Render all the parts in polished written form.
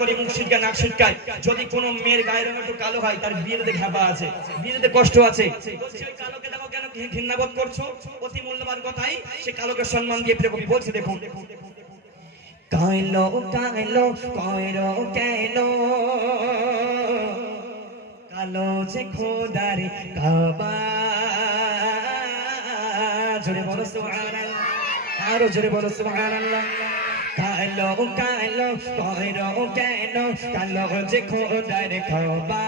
করে মুখ ছিটকায় নাক ছিটকায়, যদি কোনো মেয়ের গায়ের রং একটু কালো হয় তার বিয়েতে ঘাপা আছে, বিয়েতে কষ্ট আছে, বলছে ওই কালোকে দেখো কেন ঘৃণাবোধ করছো, অতি মূল্যবান কথাই সে কালোকে সম্মান দিয়ে প্রিয় কবি বলছে দেখুন, কালো কালো কয়রো কেন কালো যে খোদার কাবা, জোরে বলো সুবহানাল্লাহ, আরো জোরে বলো সুবহানাল্লাহ। কালো কালো কয়রো কেন কালো যে খোদার কাবা,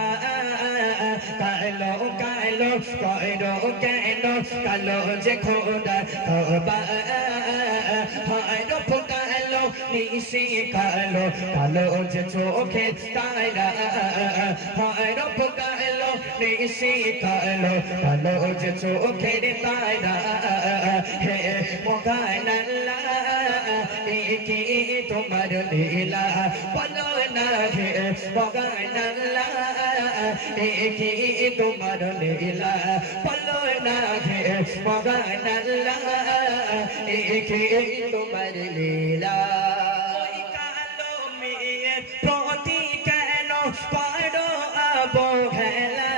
কালো কালো কয়রো কেন কালো যে খোদার কাবা, হয় রূপ কালো নিশি কালো কালো যে চোখে তারা, হয় রূপ কালো নিশি কালো কালো যে চোখের তারা, হে মহান আল্লাহ কি তোমার লীলা বলো না হে মহান আল্লাহ কি তোমার লীলা বলো না হে মহান আল্লাহ কি তোমার লীলা। ওই কালো মেয়ের প্রতি কেন করো অবহেলা,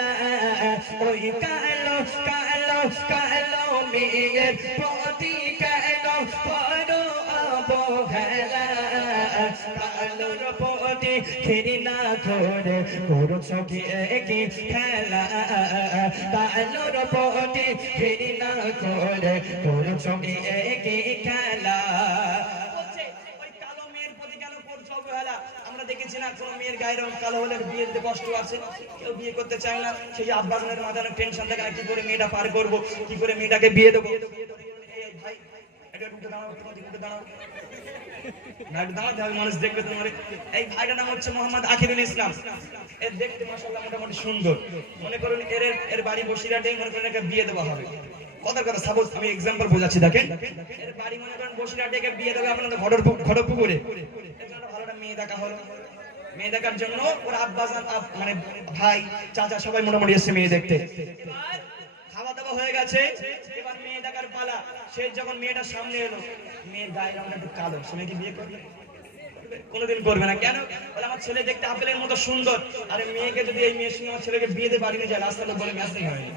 ওই কালো কালো কালো মেয়ের প্রতি কেন করো অবহেলা, কালোর প্রতি ঘৃণা করে করছো কি কি খেলা, কালোর প্রতি ঘৃণা করে করছো কি কি খেলা, ওই কালো মেয়ের প্রতি কেন করছো অবহেলা। আমরা দেখেছি না কোন মেয়ের গায়ের রং কালো হলে বিয়েতে কষ্ট আছে, কেউ বিয়ে করতে চায় না, সেই আব্বাজানের মাথায় অনেক টেনশন থাকে না কি করে মেয়েটা পার করবো, কি করে মেয়েটাকে বিয়ে দেবো। ভাই এটা উঠে দাঁড়াও, তোমার উঠে দাঁড়াও না, একটু দাঁড়াতে হবে, মানুষ দেখবে তোমার। এই ভাইটার নাম হচ্ছে মোহাম্মদ আখিরুল ইসলাম, এর দেখতে মাশাআল্লাহ মোটামুটি সুন্দর, মনে করুন এর বাড়ি বসিরহাটে, মনে করেন একে বিয়ে দেওয়া হবে, কথার কথা সাপোজ আমি এক্সাম্পল বোঝাচ্ছি, দেখেন এর বাড়ি মনে করেন বসিরহাটে, একে বিয়ে দেবে আপনাদের ঘটকপুকুরে, এর জন্য ভালো একটা মেয়ে দেখা হলো, মেয়ে দেখার জন্য ওর আব্বাজান মানে ভাই চাচা সবাই মোটামুটি এসে মেয়ে দেখতে, এবার খাওয়া দাওয়া হয়ে গেছে, এবার মেয়ে দেখার পালা, সে যখন মেয়েটার সামনে এলো, মেয়ের গায়ের রংটা একটু কালো, সে মেয়ে কি বিয়ে করবে? কোনোদিন করবে না। কেন? বলে আমার ছেলে দেখতে আপেলের মতো সুন্দর, আরে মেয়েকে যদি এই মেয়ের সঙ্গে আমার ছেলেকে বিয়ে দিয়ে বাড়ি নিয়ে যায়, রাস্তার লোক বলে ম্যাচিং হয়নি,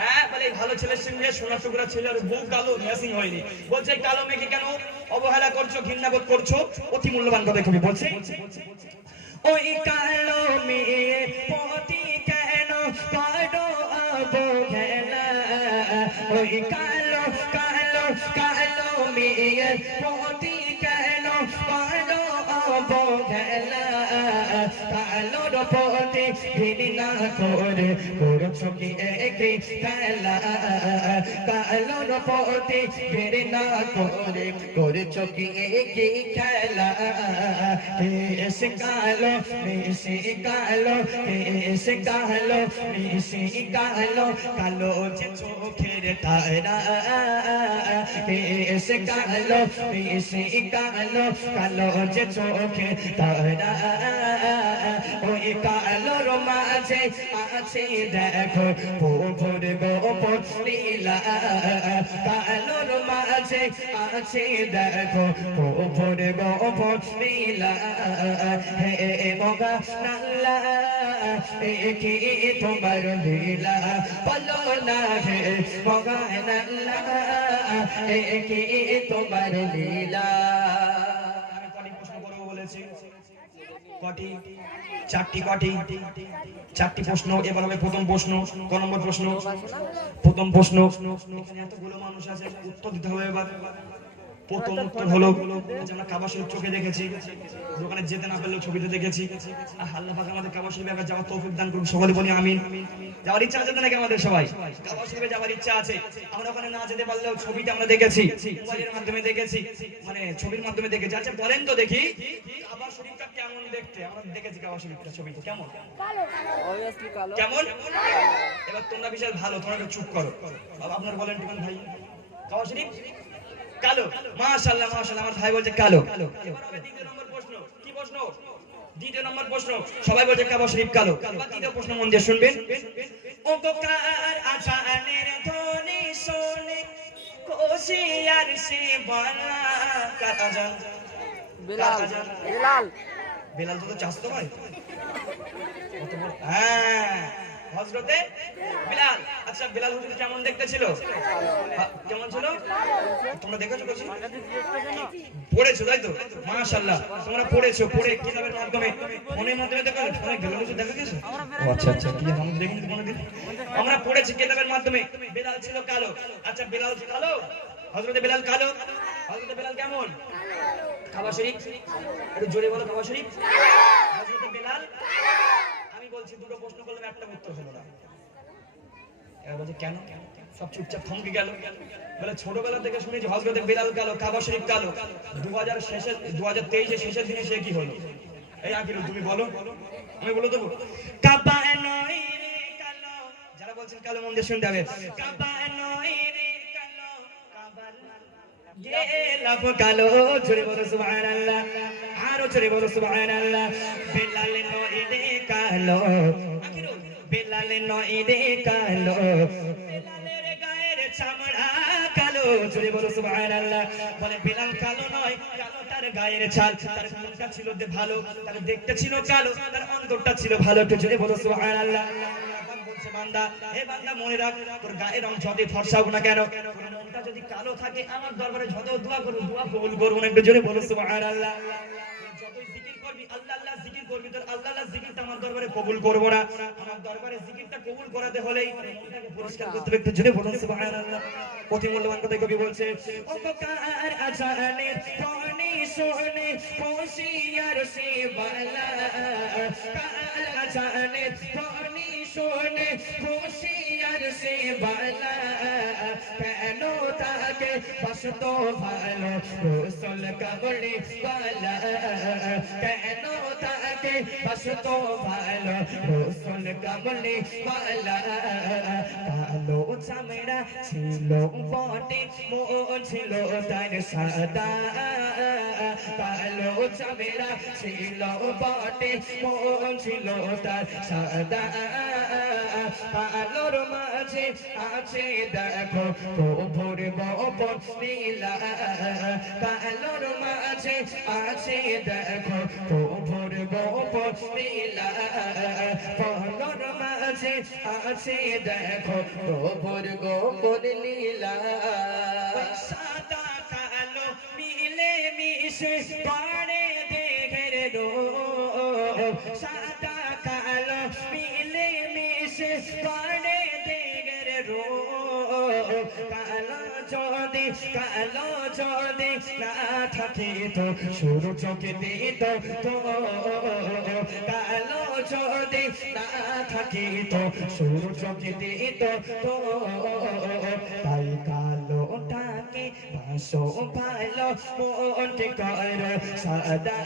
হ্যাঁ বলে এই ভালো ছেলের সঙ্গে সোনা টুকরা ছেলে আর বউ কালো, ম্যাচিং হয়নি, বলছে কালো মেয়েকে কেন অবহেলা করছো, ঘৃণাবোধ করছো, অতি মূল্যবান কথা কবি বলছে, ওই কালো মেয়ে প্রতি কেন করো অবহেলা, ওই কালো কালো কালো মেয়ে প্রতি কেন করো অবহেলা, কালোর প্রতি ঘৃণা করে করছো কি কি খেলা, কালোর প্রতি ঘৃণা করে করছো কি কি খেলা, এসে কালো মিশি কালো, এসে কালো মিশি কালো কালো যে চোখের তারা, এসে কালো মিশি কালো কালো যে চোখের তারা, ওই কালোর মাঝে আছে দেখো প্রভুর গোপন লীলা, কালোর মাঝে আছে দেখো প্রভুর গোপন লীলা, হে মহান আল্লাহ কি তোমার লীলা বলো না হে মহান আল্লাহ কি তোমার লীলা। আমি কটি প্রশ্ন করব বলেছি, কটি? চারটি। কটি? চারটি প্রশ্ন। এবার হবে প্রথম প্রশ্ন। ক নম্বর প্রশ্ন? প্রথম প্রশ্ন। এখানে এতগুলো মানুষ আছে, উত্তর দিতে হবে। এবার প্রথম উত্তর হলো, আমরা কাবা শরীফ চোখে দেখেছি, দোকানে যেতে না পারলেও ছবিতে দেখেছি, আর আল্লাহ পাক আমাদের কাবা শরীফে একবার যাওয়ার তৌফিক দান করুন, সকলে বলি আমিন। যাওয়ার ইচ্ছা আছে নাকি আমাদের সবাই? কাবা শরীফে যাওয়ার ইচ্ছা আছে। আমরা ওখানে না যেতে পারলেও ছবিতে আমরা দেখেছি, মোবাইলের মাধ্যমে দেখেছি, মানে ছবির মাধ্যমে দেখেছি। আচ্ছা বলেন তো দেখি কাবা শরীফটা কেমন দেখতে? আমরা দেখেছি কাবা শরীফটা ছবিতে, কেমন? অবভিয়াসলি কালো। কেমন? এবার তোমরা বিশাল ভালো, তোমরা একটু চুপ করো। আপনারা বলেন টিমান ভাই, কাবা শরীফ কালো। মাশাআল্লাহ মাশাআল্লাহ, আমার ভাই বলছে কালো। এবার হবে দ্বিতীয় নম্বর প্রশ্ন। কি প্রশ্ন? দ্বিতীয় নম্বর প্রশ্ন। সবাই বলছে কাবা শরীফ কালো। এবার দ্বিতীয় প্রশ্ন মন দিয়ে শুনবেন। ও কার আজানের ধ্বনি শুনে খুশি আর সে বলা, কার আজান? বিলাল। বিলাল বেলাল তো চাস্তো ভাই, হ্যাঁ হযরতে বিলাল। আচ্ছা বিলাল হুজুর কেমন দেখতে ছিল? কেমন ছিল তোমরা দেখেছো? পড়েছো তাই তো? মাশাআল্লাহ তোমরা পড়েছো, পড়ে কিতাবের মাধ্যমে ফোনের মাধ্যমে দেখো, ফোনে বিলাল হুজুর দেখা গেছে? আচ্ছা আচ্ছা, কি আমি দেখিনি তো কোনোদিন। আমরা পড়েছি কিতাবের মাধ্যমে বিলাল ছিল কালো। আচ্ছা বিলাল কালো, হযরতে বিলাল কালো। হযরতে বিলাল কেমন? কাবা শরীফ একটু জোরে বলো, কাবা শরীফ। হযরতে বিলাল, আমি বলছি দুটো প্রশ্ন করলাম, একটা উত্তর হলো না। এবার বলছে কেন? সব চুপচাপ থমকে গেল। বলে ছোটবেলা থেকে শুনেছি হযরতে বিলাল কালো, কাবা শরীফ কালো, 2023 শেষের দিনে সে কি হলো? এই আকিল তুমি বলো, আমি বলে দেবো। কাবা নয় রে কালো, যারা বলছেন কালো মন দিয়ে শুনতে হবে। কাবা নয় রে কালো, কাবা গেলাফ কালো, জোরে বলো সুবহানাল্লাহ, আরো জোরে বলো সুবহানাল্লাহ। বিলাল নয় রে কালো, আকিল বিলাল নয় রে কালো, বিলালের গায়ের চামড়া কালো, জোরে বলো সুবহানাল্লাহ। বলে বিলাল কালো নয়, কালো তার গায়ের ছাল, তার মনটা ছিল ভালো, তার দেখতে ছিল কালো, তার অন্তরটা ছিল ভালো, একটু জোরে বলো সুবহানাল্লাহ। বলছে বান্দা, হে বান্দা মনে রাখ, তোর গায়ের রং যতই ফর্সা হোক না কেন, তোর মনটা যদি কালো থাকে, আমার দরবারে যত দোয়া করো, দোয়া কবুল করবো না, একটু জোরে বলো সুবহানাল্লাহ। যতই জিকির করবি, আল্লাহ আল্লাহ জিকির করবি, তোর আল্লাহ আল্লাহ জিকিরটা আমার দরবারে কবুল করবো না। আমার দরবারে জিকিরটা কবুল করাতে হলেই মনটাকে পরিষ্কার করতে হবে, একটু জোরে বলুন সুবহানাল্লাহ। অতি মূল্যবান কথা কবি বলছে, অন্ধকার আজানে পানি সোনে হোশিয়ার সে বালা, কাল আজানে পানি সোনে হোশিয়ার সে বালা, কেন তাকে বাসতো ভালো রসুল কাবড়ি বালা, কেন তাকে বাসতো ভালো রসুল কাবড়ি বালা। কালো চামড়া ছিল বটে, মন ছিল তার সাদা, কালো চামড়া ছিল বটে, মন ছিল তার সাদা। কালোর মাঝে আছে দেখো প্রভুর বপন লীলা, কালোর মাঝে আছে দেখো প্রভুর বপন লীলা, কালোর মাঝে আছে দেখো প্রভুর গোপন লীলা। সাদা কালো মিলে মিশে পাড়ে দেখে রো, সাদা কালো মিলে মিশে পাড়ে দেখে রো, কালো যদি না থাকে তো সূর্যকে দিত তো, কালো যদি না থাকে তো সূর্যকে দিত তো, তাই কালোটাকে বাসো ভালো, মনকে করো সাদা,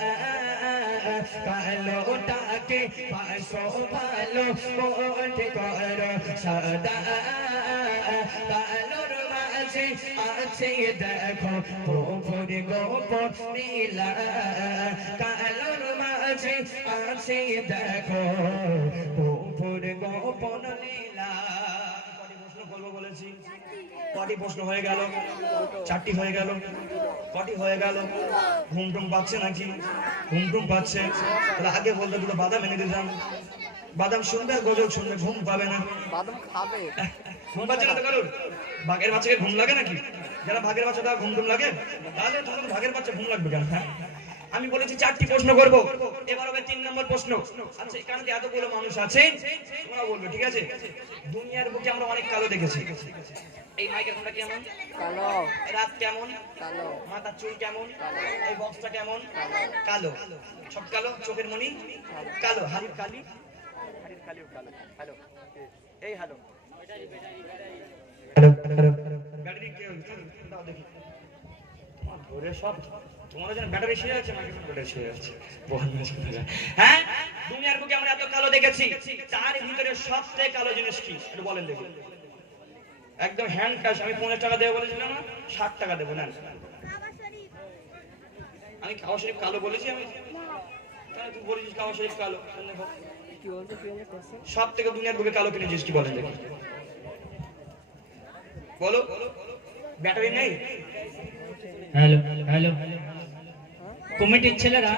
কালোটাকে বাসো ভালো, মনকে করো সাদা। কালোর মাঝে আছে দেখো প্রভুর গোপন লীলা, কালোর মাঝে আছে দেখো প্রভুর গোপন লীলা। কটি প্রশ্ন করবো বলেছি? কটি প্রশ্ন হয়ে গেল? চারটি হয়ে গেল। কটি হয়ে গেল? ঘুমটুম পাচ্ছে নাকি? ঘুমটুম পাচ্ছে? তাহলে আগে বলতে দুটো বাদাম এনে দিতাম। বাদাম শুনবে আর গজল শুনবে, ঘুম পাবে না। বাদাম খাবে। ঘুম পাচ্ছে না তো কারোর? বাঘের বাচ্চাকে ঘুম লাগে নাকি? যারা বাঘের বাচ্চা তারা ঘুম টুম লাগে? তাহলে তোমাদের বাঘের বাচ্চা ঘুম লাগবে কেন? হ্যাঁ আমি বলেছি চারটি প্রশ্ন করব, এবার হবে 3 নম্বর প্রশ্ন। আচ্ছা এখানে যে এতগুলো মানুষ আছে তোমরা বলবে, ঠিক আছে? দুনিয়ার বুকে আমরা অনেক কালো দেখেছি। এই মাইক্রোফোনটা কেমন? কালো। রাত কেমন? কালো। মাথার চুল কেমন? এই বক্সটা কেমন? কালো। সব কালো। চোখের মনি কালো। হাড়ির কালি, হাড়ির কালিও কালো। হ্যালো, এই হ্যালো, ব্যাটারি কে দাও দেখি। ধরে সব তোমার জন্য ব্যাটারি শেষ আছে, মাইক্রোফোন ব্যাটারি শেষ আছে। হ্যাঁ দুনিয়ার বুকে আমরা এত কালো দেখেছি, তার ভিতরে সবচেয়ে কালো জিনিস কি একটু বলেন দেখি। একদম হ্যান্ড ক্যাশ। আমি 50 টাকা দেবো বলেছিলাম না, 60 টাকা দেবো না। আমি কাবা শরীফ কালো বলেছি? আমি তাহলে তুই বলেছিস কাবা শরীফ কালো। সব থেকে দুনিয়ার বুকে কালো কিনে জিনিস কি বলেন দেখি, বলো। ব্যাটারি নেই? হ্যালো হ্যালো, কমিটির ছেলেরা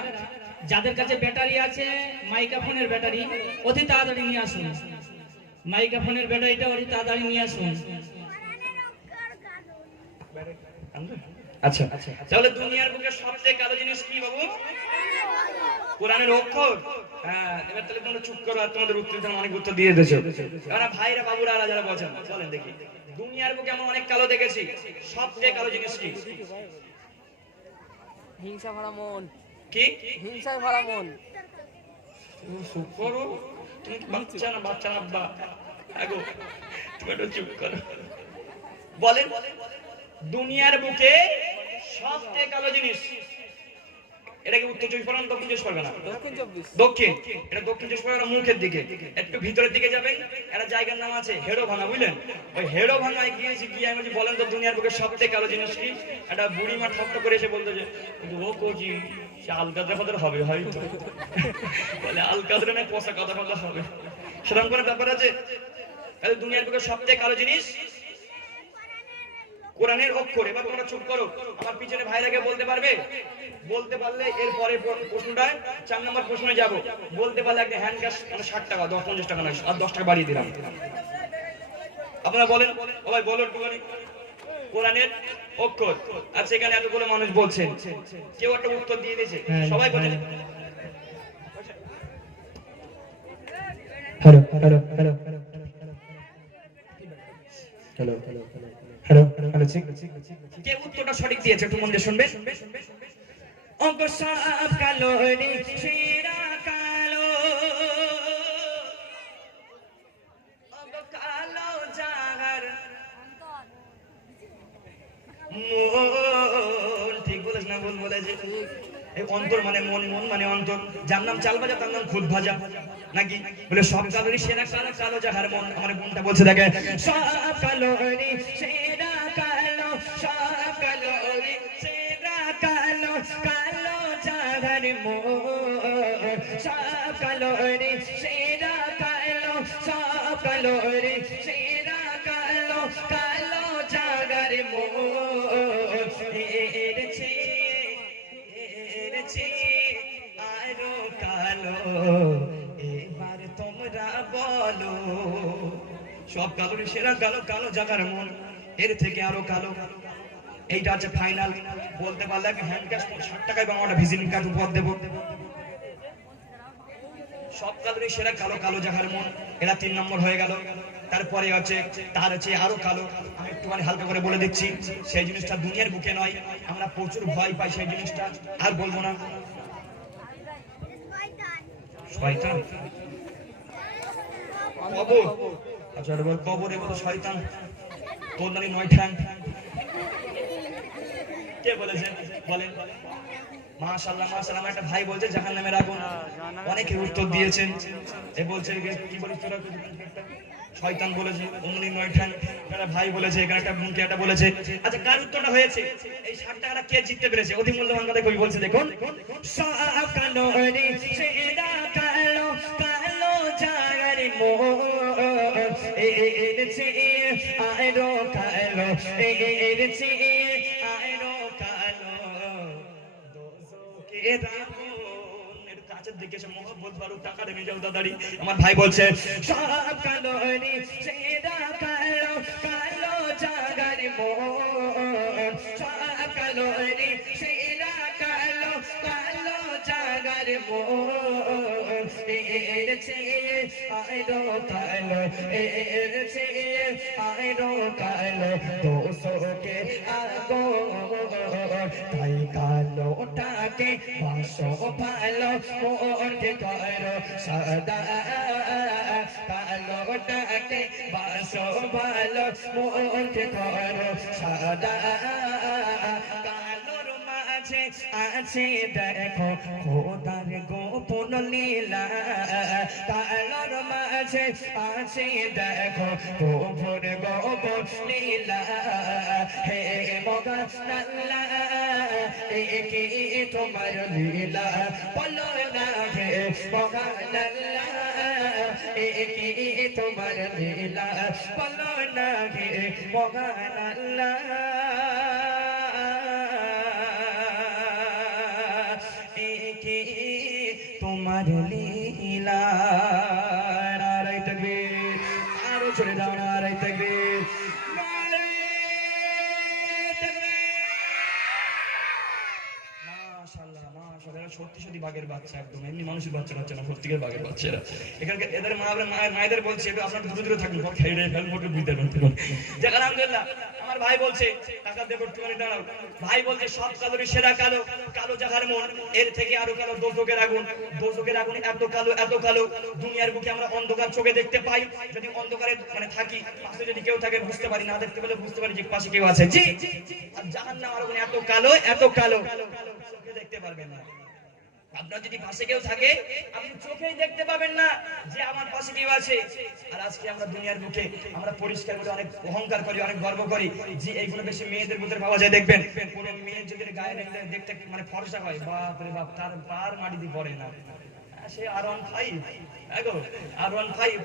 যাদের কাছে ব্যাটারি আছে, মাইক্রোফোনের ব্যাটারি অতি তাড়াতাড়ি নিয়ে আসুন। মাইক্রোফোনের ব্যাটারিটা অতি তাড়াতাড়ি নিয়ে আসুন। আচ্ছা, তাহলে দুনিয়ার বুকে সবচেয়ে কালো জিনিস কি বাবু? কোরআনের অক্ষর। হ্যাঁ, এবার তাহলে তোমরা চুপ করো, আর তোমাদের উত্তর দিতে অনেক উত্তর দিয়ে দিয়েছো। এবার ভাইরা বাবুরা আর যারা বলেন, বলেন দেখি, দুনিয়ার বুকে আমরা অনেক কালো দেখেছি, সবচেয়ে কালো জিনিস কি? হিংসা ভরা মন। কি? হিংসায় ভরা মন। চুপ করো, তুমি বাচ্চা না, বাচ্চা না আব্বা, আগো তুমি একটু চুপ করো। বলেন দুনিয়ার বুকে সবচেয়ে কালো জিনিস, এটা কি উত্তর 24 পরগনা, দক্ষিণ 24 পরগনা? দক্ষিণ। এটা দক্ষিণ 24 পরগনা মুখের দিকে, একটু ভিতরের দিকে যাবেন, একটা জায়গার নাম আছে হেড়ো ভাঙা, বুঝলেন? ওই হেড়ো ভাঙায় গিয়েছি, গিয়ে আমি বলেন তো দুনিয়ার বুকে সবচেয়ে কালো জিনিস কি? একটা বুড়িমা ঠক্ক করে এসে বলতো যে ও কোজি সে আলকাতরা ফাদর হবে হয়তো, বলে আলকাতরা না পোষা কথা ফাদর হবে, সেরকম কোনো ব্যাপার আছে? তাহলে দুনিয়ার বুকে সবচেয়ে কালো জিনিস কোরআনের অক্ষর। এবার তোমরা চুপ করো, আমার পিছনে ভাইরাকে বলতে পারবে? বলতে পারলে এর পরে প্রশ্নটা 4 নম্বর প্রশ্নে যাব। বলতে পারলে একটা হ্যান্ড ক্যাশ মানে 60 টাকা, 50 টাকা নয়, আর 10 টাকা বাড়িয়ে দিলাম। আপনারা বলেন, ও ভাই বলো একটুখানি কোরআনের অক্ষর। আর সেখানে এতগুলো মানুষ বলছেন, কেউ একটা উত্তর দিয়ে দিয়েছে, সবাই বলেন। Hello hello hello hello hello hello, কে উত্তরটা সঠিক দিয়েছে একটু মন দিয়ে শুনবেন। অঙ্ক সব কালো রে সেরা কালো, অঙ্ক কালো জাগার মন। ঠিক বলেছ না? ভুল বলেছে। এই অন্তর মানে মন, মন মানে অন্তর। যার নাম চাল ভাজা তার নাম খুদ ভাজা, নাকি? বলে সব কালোরই সেরা কালো, কালো যাহার মন। আমার বোনটা বলছে দেখে সব কালো রে সেরা কালো, সব কালো রে সেরা কালো, কালো যাহার মন। সব কালো রে সেরা কালো, সব কালো রে সেরা কালো, কালো যাহার মন। আরো কালো, এবার তোমরা বলো। সব কালো সেরা কালো, কালো জাগার মন, এর থেকে আরো কালো। এইটা আছে ফাইনাল। বলতে পারলে হ্যান্ড ক্যাশ 60 টাকায় বা আমরা ভিজিটিং কার্ড উপহার দেবো। সব কালোরই সেরা কালো, কালো জাগার মন, এরা 3 নম্বর হয়ে গেল। তারপরে আছে তার আছে আরো কালো। আমি একটুখানি হালকা করে বলে দিচ্ছি, সেই জিনিসটা দুনিয়ার বুকে নয়, আমরা প্রচুর ভয় পাই সেই জিনিসটা, আর বলবো না। শয়তান, কবর। আচ্ছা বল, কবরে বলো শয়তান, তোর নানি 9 ঠ্যাং। কে বলেছে? বলেন। মাশাআল্লাহ মাশাআল্লাহ, একটা ভাই বলছে জাহান্নামের আগুন। অনেকে উত্তর দিয়েছেন। এ বলছে কি বলিস তোরা? শয়তান বলেছে, অমনি 9 ঠ্যাং। একটা ভাই বলেছে, এখানে একটা মুখে একটা বলেছে। আচ্ছা কার উত্তরটা হয়েছে? এই 60 টাকাটা কে জিততে পেরেছে? অতি মূল্যবান কথা কই বলছে দেখুন। সব কালো রে সেরা কালো, কালো জাগার মন, এর চেয়ে আরো কালো, এর চেয়ে আরো কালো দোজখের আগুন। একটু কাছের দিকে এসে মোহাম্মদ ফারুক টাকা নেমে যাও দাদারি। আমার ভাই বলছে সব কালো রে সেরা কালো, কালো জাগার মন। সব কালো রে সেরা কালো, কালো জাগার মন, এর চেয়ে আরো কালো, এর চেয়ে আরো কালো দোজখের আগুন। তাই কালোটাকে বাসো ভালো, মনকে করো সদা। কালোটাকে বাসো ভালো, মনকে করো সদা। কালোর মাঝে আছে দেখো খোদার গোপন লীলা, কালোর মাঝে আছে দেখো গোপন গোপন লীলা। হে মগান আল্লাহ, একে তোমার লীলা বলো না হে মগান আল্লাহ, একে তোমার লীলা বলো না হে মগান আল্লাহ। একে রাসূলিল্লাহ নারে তাকবীর আরো জোরে দাও নারে তাকবীর নারে তাকবীর মাশাআল্লাহ মাশাআল্লাহ এরা সত্যি সত্যি বাঘের বাচ্চা একদম এমনি মানুষের বাচ্চা বাচ্চা না সত্যিকার বাঘের বাচ্চারা এখানকার এদের মায়েদের বলছে একটু আপনারা দূরে দূরে থাকুন পর খেয়ে ফেল মোটে বুঝতে পারবেন যাক আলহামদুলিল্লাহ আমার ভাই বলছে টাকা দেব একটুখানি দাঁড়াও ভাই বলছে সব কালোরই সেরা কালো কালো জাহার মন এর থেকে আরো কালো দোজখের আগুন এত কালো দুনিয়ার বুকে আমরা অন্ধকার চোখে দেখতে পাই যদি অন্ধকারে মানে থাকি পাশে যদি কেউ থাকে বুঝতে পারি না দেখতে পেলে বুঝতে পারি যে পাশে কেউ আছে জি আর জাহান্নাম আর আগুন এত কালো চোখে দেখতে পারবেন না আপনার যদি পাশে কেউ থাকে আপনি চোখেই দেখতে পাবেন না যে আমার পাশে কেউ আছে আর আজকে আমরা দুনিয়ার মুখে আমরা পরিষ্কার করে অনেক অহংকার করি অনেক গর্ব করি যে এইগুলো বেশি মেয়েদের ভিতরে পাওয়া যায় দেখবেন কোন মেয়ে যদি গায়ে দেখতে মানে ফর্সা হয় বাপ রে বাপ তার পার মাটিতে পড়ে না সে আর1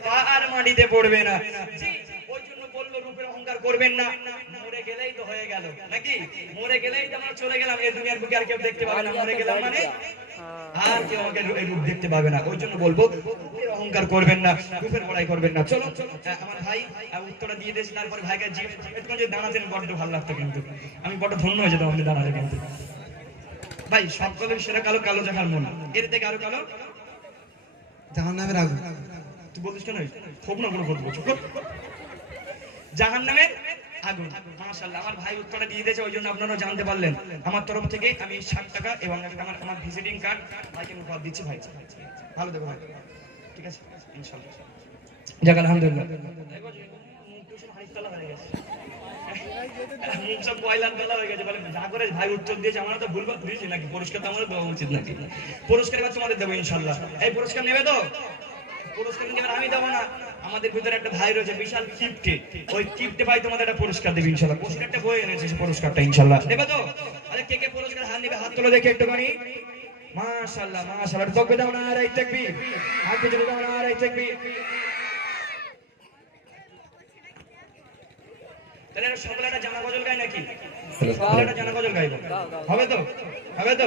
পা আর মাটিতে পড়বে না জি ওই জন্য বলবো রূপের অহংকার করবেন না মরে গেলেই তো হয়ে গেল নাকি মরে গেলেই তো আমরা চলে গেলাম এই দুনিয়ার বুকে আর কেউ দেখতে পাবে না মরে গেলাম মানে আর কেউ আমাকে এই রূপ দেখতে পাবে না ওই জন্য বলবো রূপের অহংকার করবেন না রূপের বড়াই করবেন না চলো আমার ভাই উত্তরটা দিয়ে দিয়েছি তারপর ভাইকে একটু যে দাঁড়াতেন বড্ড ভালো লাগতো কিন্তু আমি বড্ড ধন্য হয়ে যেতাম আপনি দাঁড়ালে কিন্তু ভাই সব কালোর সেরা কালো জাহার মন এর থেকে আরো কালো জাহান্নামের আগুন তুই বলছিস কেন খুব না কোনো কথা বলছো জাহান্নামের আগুন মাশাআল্লাহ আমার ভাই উত্তরটা দিয়ে দিয়েছে ওই জন্য আপনারা জানতে পারলেন আমার তরফ থেকে আমি 60 টাকা এবং আমার ভিজিটিং কার্ড ভাইকে উপহার দিচ্ছি ভাই ভালো দেখো ভাই ঠিক আছে ইনশাআল্লাহ যাক আলহামদুলিল্লাহ সব পয়লার বেলা হয়ে গেছে বলে যা করে ভাই উত্তর দিয়েছে আমরা তো ভুলবা বুঝছি নাকি পুরস্কার তো আমাদের দেওয়া উচিত নাকি পুরস্কার এবার তোমাদের দেবো ইনশাআল্লাহ এই পুরস্কার নেবে তো পুরস্কার নিয়ে আমি দেবো না আমাদের ভিতরে একটা ভাই রয়েছে বিশাল কিপ্টে ওই কিপ্টে ভাই তোমাদের একটা পুরস্কার দেবে ইনশাআল্লাহ পরশু একটা বই এনেছে সেই পুরস্কারটা ইনশাআল্লাহ নেবে তো আরে কে কে পুরস্কার হাত নেবে হাত তুলে দেখে একটুখানি মাশাআল্লাহ মাশাআল্লাহ তকবীর দাও না আর এই তাকবীর হাত জোরে দাও না আর এই তাকবীর তাহলে সকলে একটা জানা গজল গায় নাকি সকলে একটা জানা গজল গাইবো হবে তো